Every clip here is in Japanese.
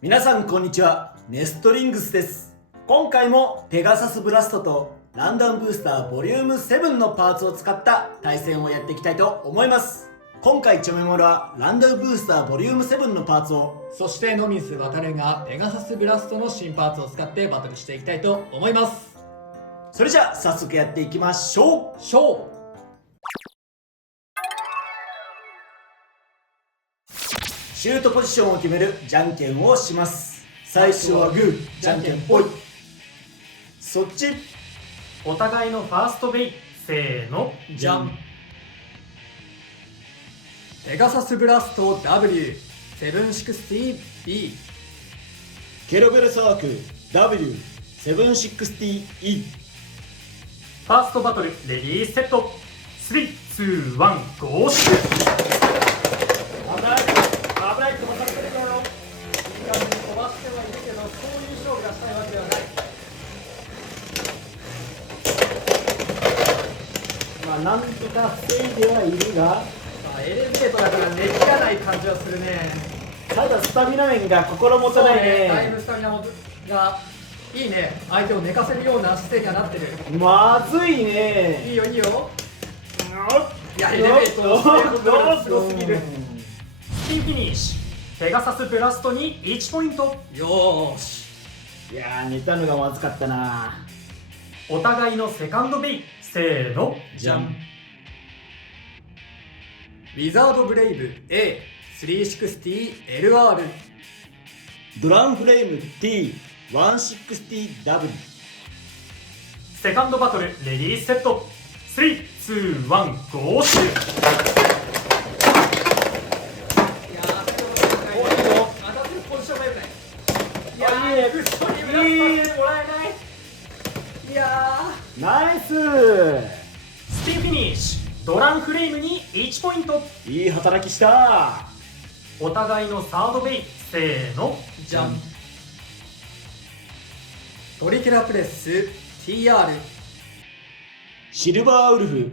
皆さんこんにちは、ネストリングスです。今回もペガサスブラストとランダムブースターボリューム7のパーツを使った対戦をやっていきたいと思います。今回チョメモルはランダムブースターボリューム7のパーツを、そしてノミス渡るがペガサスブラストの新パーツを使ってバトルしていきたいと思います。それじゃあ早速やっていきましょう。シュートポジションを決めるじゃんけんをします。最初はグー、じゃんけんぽい。そっち。お互いのファーストベイ、せーの、じゃん。ペガサスブラスト W760B。 ケロベルサーク W760E。 ファーストバトル、レディーセット、3、2、1、ゴーシュー。危ない飛ばされてるよ。いい感じに飛ばしてはいるけど、そういう勝負がしたいわけではない。なんとか防いではいるが、エレベートだから熱気がない感じはするね。ただスタミナ面が心もとないね。だいぶスタミナもがいいね。相手を寝かせるような姿勢にはなってる。まずいね。いいよいいよ。いやエレベートの姿勢がすごすぎる。スピンフィニッシュ、ペガサスブラストに1ポイント。よーし。いやー、寝たのがまずかったな。お互いのセカンドベイ、せーの、じゃん。ウィザードブレイブ A360LR。 ドランフレーム T160W。 セカンドバトル、レディーセット、3、2、1、ゴーシュー。いやー、当たってるポジションがよくない。いやー、グッドに裏スパしてもらえない。いやナイス。スピンフィニッシュ、ドランフレームに1ポイント。いい働きした。お互いのサードベイ、せーの、じゃん。トリケラプレス TR。 シルバーウルフ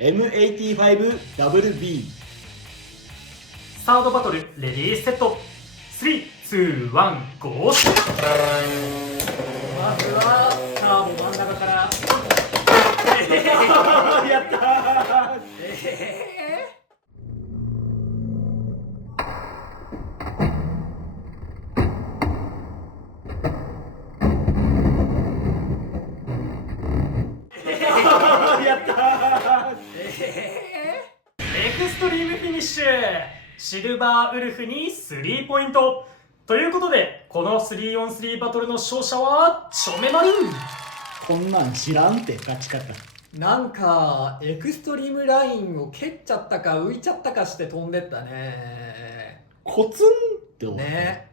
M85WB。 サードバトル、レディーセット、3、2、1、ゴーシュー。まずはカーブ真ん中から。やったー。やったー。エクストリームフィニッシュ、シルバーウルフに3ポイント。ということで、この 3on3 バトルの勝者はチョメマル。こんなん知らんって勝ち方。なんかエクストリームラインを蹴っちゃったか浮いちゃったかして飛んでったね。コツンって思ったね。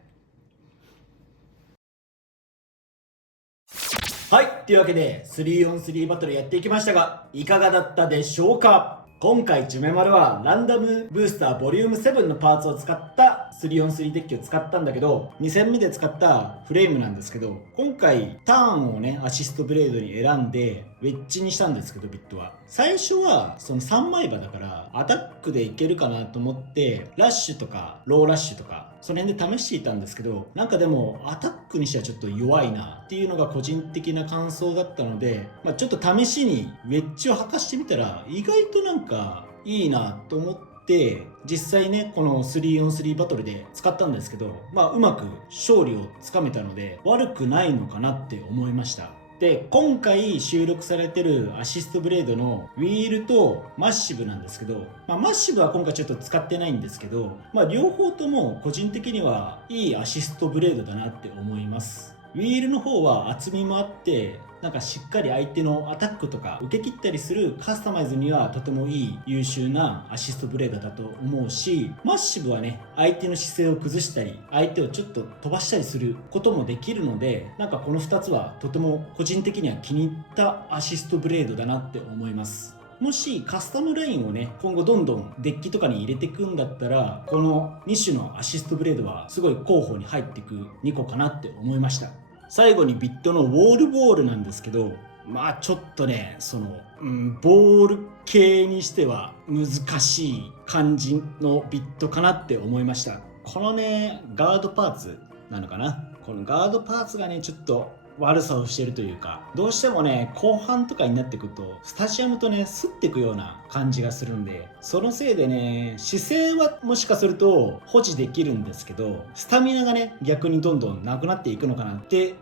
はい、というわけで 3on3 バトルやっていきましたが、いかがだったでしょうか。今回チュメマルはランダムブースターボリューム7のパーツを使った 3on3 デッキを使ったんだけど、2戦目で使ったフレームなんですけど、今回ターンをねアシストブレードに選んでウェッジにしたんですけど、ビットは最初はその3枚刃だからアタックでいけるかなと思ってラッシュとかローラッシュとかその辺で試していたんですけど、なんかでもアタックにしてはちょっと弱いなっていうのが個人的な感想だったので、ちょっと試しにウェッジを履かしてみたら意外となんかいいなと思って実際ねこの 3on3 バトルで使ったんですけど、うまく勝利をつかめたので悪くないのかなって思いました。で今回収録されてるアシストブレードのウィールとマッシブなんですけど、マッシブは今回ちょっと使ってないんですけど、両方とも個人的にはいいアシストブレードだなって思います。ウィールの方は厚みもあってなんかしっかり相手のアタックとか受け切ったりするカスタマイズにはとてもいい優秀なアシストブレードだと思うし、マッシブはね相手の姿勢を崩したり相手をちょっと飛ばしたりすることもできるので、なんかこの2つはとても個人的には気に入ったアシストブレードだなって思います。もしカスタムラインをね今後どんどんデッキとかに入れていくんだったら、この2種のアシストブレードはすごい候補に入っていく2個かなって思いました。最後にビットのウォールボールなんですけど、ちょっとねボール系にしては難しい感じのビットかなって思いました。このねガードパーツなのかな。このガードパーツがねちょっと悪さをしてるというか、どうしてもね後半とかになってくるとスタジアムとねすってくような感じがするんで、そのせいでね姿勢はもしかすると保持できるんですけど、スタミナがね逆にどんどんなくなっていくのかなって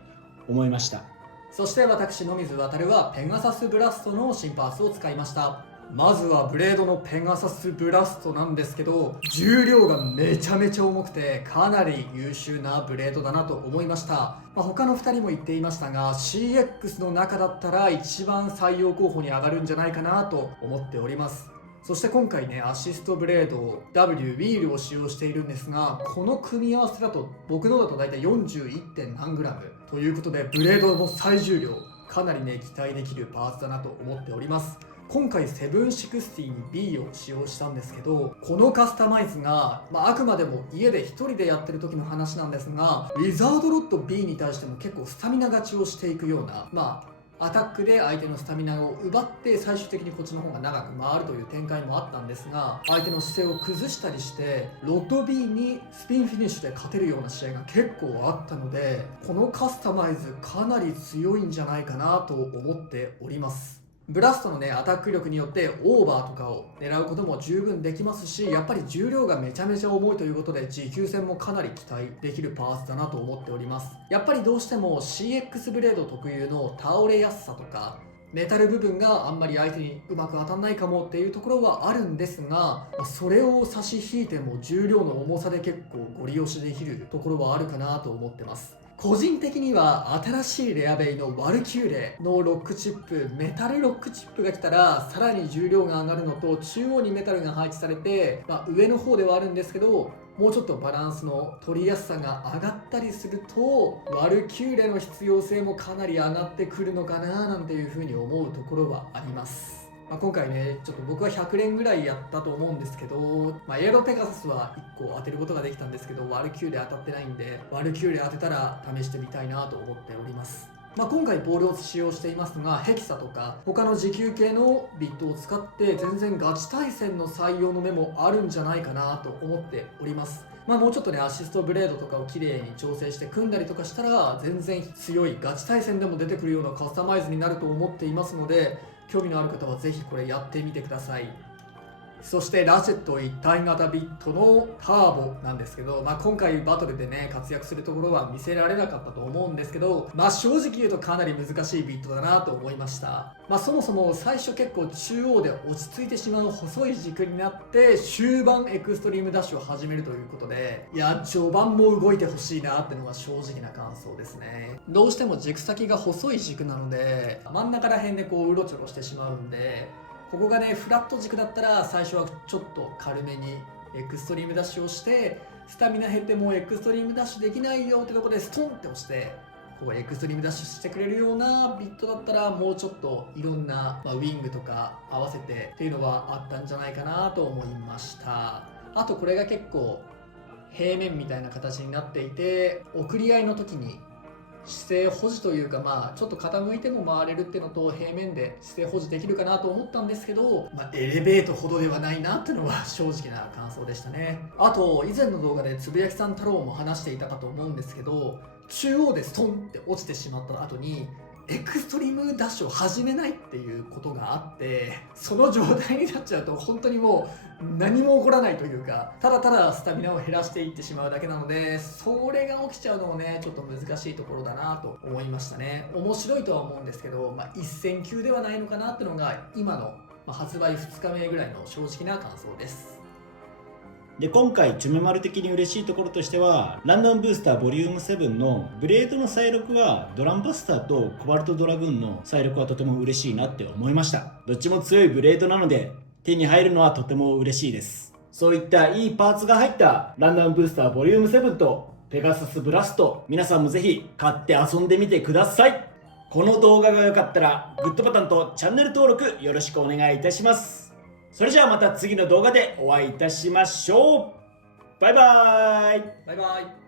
思いました。そして私野水航はペガサスブラストの新パーツを使いました。まずはブレードのペガサスブラストなんですけど、重量がめちゃめちゃ重くてかなり優秀なブレードだなと思いました。他の2人も言っていましたが CX の中だったら一番採用候補に上がるんじゃないかなと思っております。そして今回ねアシストブレード W ウィールを使用しているんですが、この組み合わせだと僕のだと大体 41. 何グラムということで、ブレードの最重量かなりね期待できるパーツだなと思っております。今回760に B を使用したんですけど、このカスタマイズが、あくまでも家で1人でやってる時の話なんですが、ウィザードロッド B に対しても結構スタミナ勝ちをしていくような、アタックで相手のスタミナを奪って最終的にこっちの方が長く回るという展開もあったんですが、相手の姿勢を崩したりしてロッド B にスピンフィニッシュで勝てるような試合が結構あったので、このカスタマイズかなり強いんじゃないかなと思っております。ブラストのねアタック力によってオーバーとかを狙うことも十分できますし、やっぱり重量がめちゃめちゃ重いということで持久戦もかなり期待できるパーツだなと思っております。やっぱりどうしても CX ブレード特有の倒れやすさとかメタル部分があんまり相手にうまく当たんないかもっていうところはあるんですが、それを差し引いても重量の重さで結構ゴリ押しできるところはあるかなと思ってます。個人的には新しいレアベイのワルキューレのロックチップ、メタルロックチップが来たらさらに重量が上がるのと、中央にメタルが配置されて、上の方ではあるんですけどもうちょっとバランスの取りやすさが上がったりすると、ワルキューレの必要性もかなり上がってくるのかななんていうふうに思うところはあります。今回ねちょっと僕は100連ぐらいやったと思うんですけど、エアロペガサスは1個当てることができたんですけど、ワルキューレ当たってないんで、ワルキューレ当てたら試してみたいなと思っております。今回ボールを使用していますが、ヘキサとか他の持久系のビットを使って全然ガチ対戦の採用の目もあるんじゃないかなと思っております。もうちょっとねアシストブレードとかを綺麗に調整して組んだりとかしたら全然強いガチ対戦でも出てくるようなカスタマイズになると思っていますので、興味のある方はぜひこれやってみてください。そしてラチェット一体型ビットのターボなんですけど、今回バトルでね活躍するところは見せられなかったと思うんですけど、正直言うとかなり難しいビットだなと思いました。そもそも最初結構中央で落ち着いてしまう細い軸になって終盤エクストリームダッシュを始めるということで、序盤も動いてほしいなってのが正直な感想ですね。どうしても軸先が細い軸なので真ん中ら辺でうろちょろしてしまうんで、ここがねフラット軸だったら最初はちょっと軽めにエクストリームダッシュをして、スタミナ減ってもうエクストリームダッシュできないよってところでストンって押してエクストリームダッシュしてくれるようなビットだったら、もうちょっといろんな、ウィングとか合わせてっていうのはあったんじゃないかなと思いました。あとこれが結構平面みたいな形になっていて、送り合いの時に姿勢保持というか、ちょっと傾いても回れるっていうのと平面で姿勢保持できるかなと思ったんですけど、エレベートほどではないなっていうのは正直な感想でしたね。あと以前の動画でつぶやきさん太郎も話していたかと思うんですけど、中央でストンって落ちてしまった後にエクストリームダッシュを始めないっていうことがあって、その状態になっちゃうと本当にもう何も起こらないというか、ただただスタミナを減らしていってしまうだけなので、それが起きちゃうのもねちょっと難しいところだなと思いましたね。面白いとは思うんですけど、一戦級ではないのかなってのが今の、発売2日目ぐらいの正直な感想です。で今回チュメマル的に嬉しいところとしては、ランダムブースターボリューム7のブレードの再録はドランバスターとコバルトドラグーンの再録はとても嬉しいなって思いました。どっちも強いブレードなので手に入るのはとても嬉しいです。そういったいいパーツが入ったランダムブースターボリューム7とペガサスブラスト、皆さんもぜひ買って遊んでみてください。この動画が良かったらグッドボタンとチャンネル登録よろしくお願いいたします。それじゃあまた次の動画でお会いいたしましょう。バイバーイ。バイバイ。